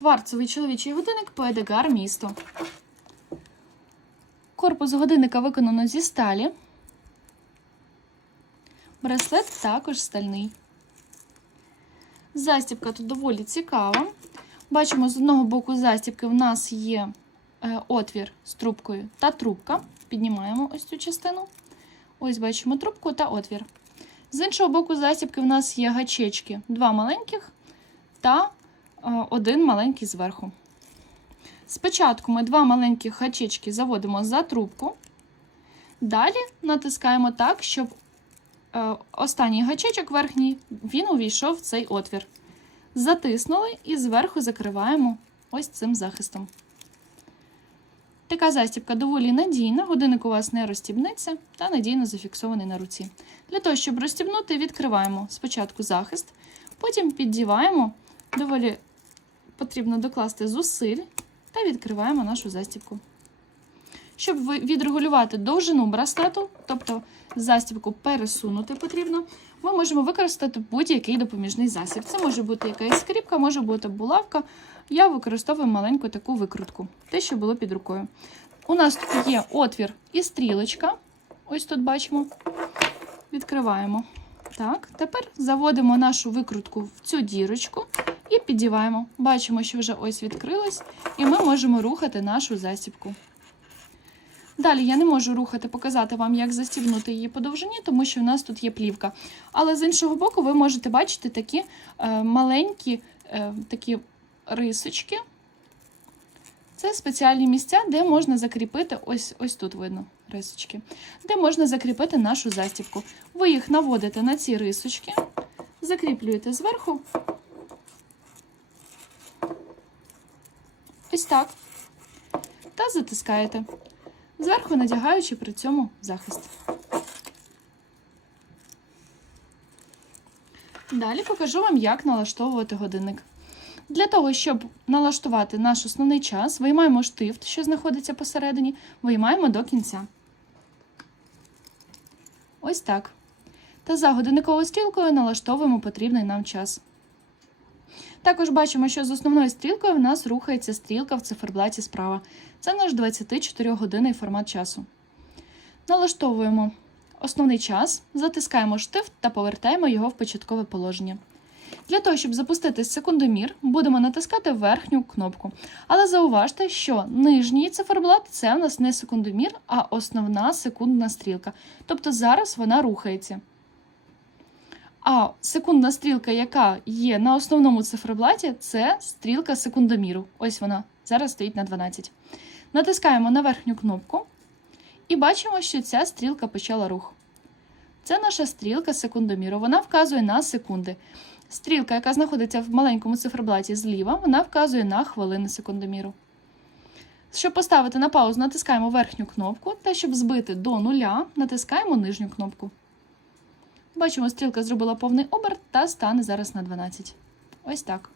Кварцевий чоловічий годинник Поедегар місто. Корпус годинника виконано зі сталі. Браслет також стальний. Застібка тут доволі цікава. Бачимо, з одного боку застібки в нас є е, отвір з трубкою та трубка. Піднімаємо ось цю частину. Ось бачимо трубку та отвір. З іншого боку застібки в нас є гачечки, два маленьких та один маленький зверху. Спочатку ми два маленьких гачечки заводимо за трубку. Далі натискаємо так, щоб е, останній гачечок верхній він увійшов в цей отвір. Затиснули і зверху закриваємо ось цим захистом. Така застібка доволі надійна, годинник у вас не розстібнеться та надійно зафіксований на руці. Для того, щоб розстібнути, відкриваємо спочатку захист, потім піддіваємо, доволі потрібно докласти зусиль та відкриваємо нашу застібку. Щоб відрегулювати довжину браслету, тобто застібку пересунути потрібно, ми можемо використати будь-який допоміжний засіб. Це може бути якась скріпка, може бути булавка. Я використовую маленьку таку викрутку, те, що було під рукою. У нас тут є отвір і стрілочка. Ось тут бачимо. Відкриваємо. Так, тепер заводимо нашу викрутку в цю дірочку і піддіваємо. Бачимо, що вже ось відкрилось, і ми можемо рухати нашу застібку. Далі я не можу рухати, показати вам, як застібнути її по довжині, тому що у нас тут є плівка. Але з іншого боку, ви можете бачити такі е, маленькі е, такі рисочки. Це спеціальні місця, де можна закріпити, ось, ось тут видно рисочки, де можна закріпити нашу застібку. Ви їх наводите на ці рисочки, закріплюєте зверху. Ось так. Та затискаєте зверху надягаючи при цьому захист. Далі покажу вам, як налаштовувати годинник. Для того, щоб налаштувати наш основний час, виймаємо штифт, що знаходиться посередині, виймаємо до кінця. Ось так. Та за годинниковою стрілкою налаштовуємо потрібний нам час. Також бачимо, що з основною стрілкою в нас рухається стрілка в циферблаті справа. Це наш 24-годинний формат часу. Налаштовуємо основний час, затискаємо штифт та повертаємо його в початкове положення. Для того, щоб запустити секундомір, будемо натискати верхню кнопку. Але зауважте, що нижній циферблат це у нас не секундомір, а основна секундна стрілка. Тобто зараз вона рухається. А секундна стрілка, яка є на основному циферблаті, це стрілка секундоміру. Ось вона зараз стоїть на 12. Натискаємо на верхню кнопку і бачимо, що ця стрілка почала рух. Це наша стрілка секундоміру. Вона вказує на секунди. Стрілка, яка знаходиться в маленькому циферблаті зліва, вона вказує на хвилини секундоміру. Щоб поставити на паузу, натискаємо верхню кнопку, та щоб збити до нуля, натискаємо нижню кнопку. Бачимо, стрілка зробила повний оберт та стане зараз на 12. Ось так.